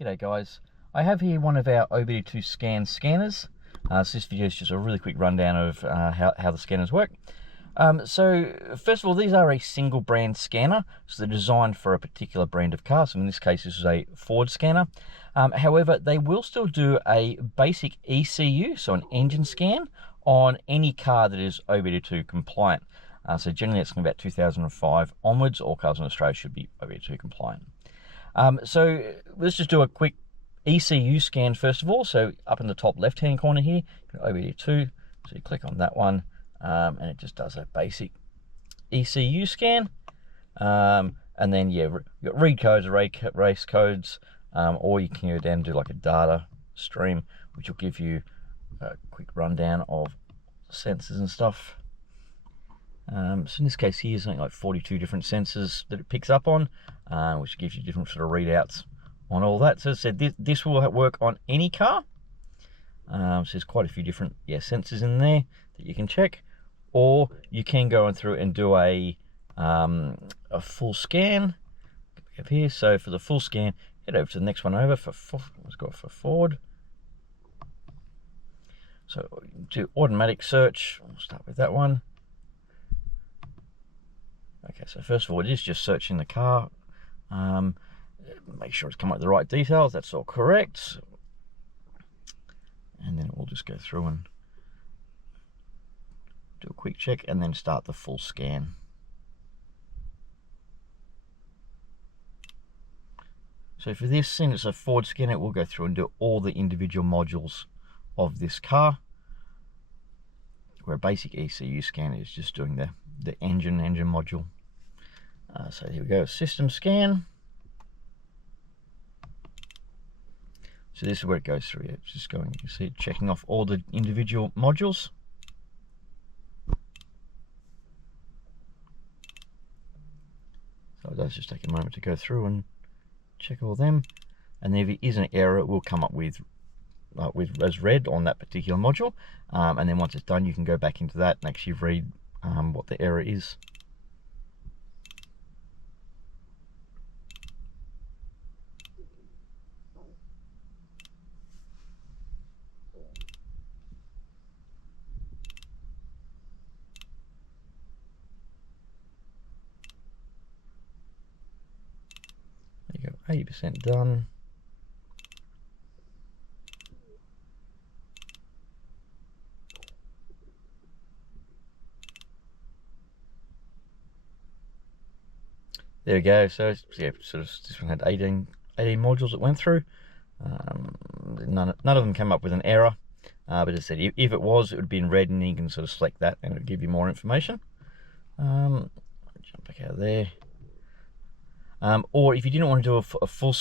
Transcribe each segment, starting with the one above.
G'day guys, I have here one of our OBD2 scanners. So this video is just a really quick rundown of how the scanners work. So first of all, these are a single brand scanner, so they're designed for a particular brand of car. So in this case, this is a Ford scanner. However, they will still do a basic ECU, so an engine scan, on any car that is OBD2 compliant. So generally it's about 2005 onwards, all cars in Australia should be OBD2 compliant. So let's just do a quick ECU scan first of all. So up in the top left hand corner here, OBD2, so you click on that one, and it just does a basic ECU scan. And then yeah, you've got read codes, race codes, or you can go down and do like a data stream, which will give you a quick rundown of sensors and stuff. So in this case here, something like 42 different sensors that it picks up on, which gives you different sort of readouts on all that. So as I said, this will work on any car. So there's quite a few different sensors in there that you can check, or you can go on through and do a full scan up here. So for the full scan, head over to the next one over let's go for Ford. So do automatic search. We'll start with that one. Okay, so first of all, it is just searching the car. Make sure it's come up with the right details. That's all correct. And then we'll just go through and do a quick check and then start the full scan. So for this, since it's a Ford scanner, it will go through and do all the individual modules of this car, where a basic ECU scan is just doing the engine module. So here we go, system scan. So this is where it goes through. It's just going, you can see it checking off all the individual modules. So it does just take a moment to go through and check all them. And if it is an error, it will come up with as red on that particular module. And then once it's done, you can go back into that and actually read what the error is. There you go, 80% done. There we go. So yeah, sort of this one had 18 modules it went through. None of them came up with an error, but as I said, if it was, it would be in red, and you can sort of select that, and it would give you more information. Jump back out of there. Or if you didn't want to do a full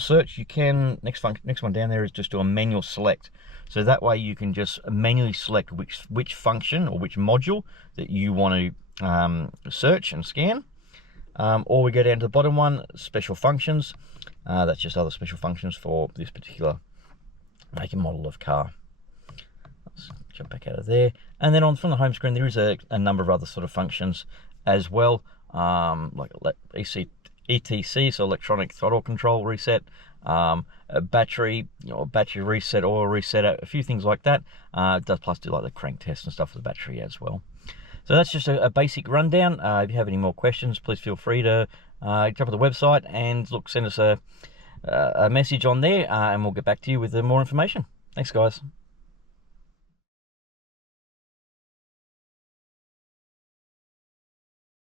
search, you can, next one down there is just do a manual select. So that way you can just manually select which function or which module that you want to search and scan. Or we go down to the bottom one, special functions. That's just other special functions for this particular make and model of car. Let's jump back out of there. And then from the home screen, there is a number of other sort of functions as well, like ETC, so electronic throttle control reset, a battery, battery reset, oil reset, a few things like that. It does plus do like the crank test and stuff for the battery as well. So that's just a basic rundown. If you have any more questions, please feel free to jump on the website and send us a message on there, and we'll get back to you with more information. Thanks, guys.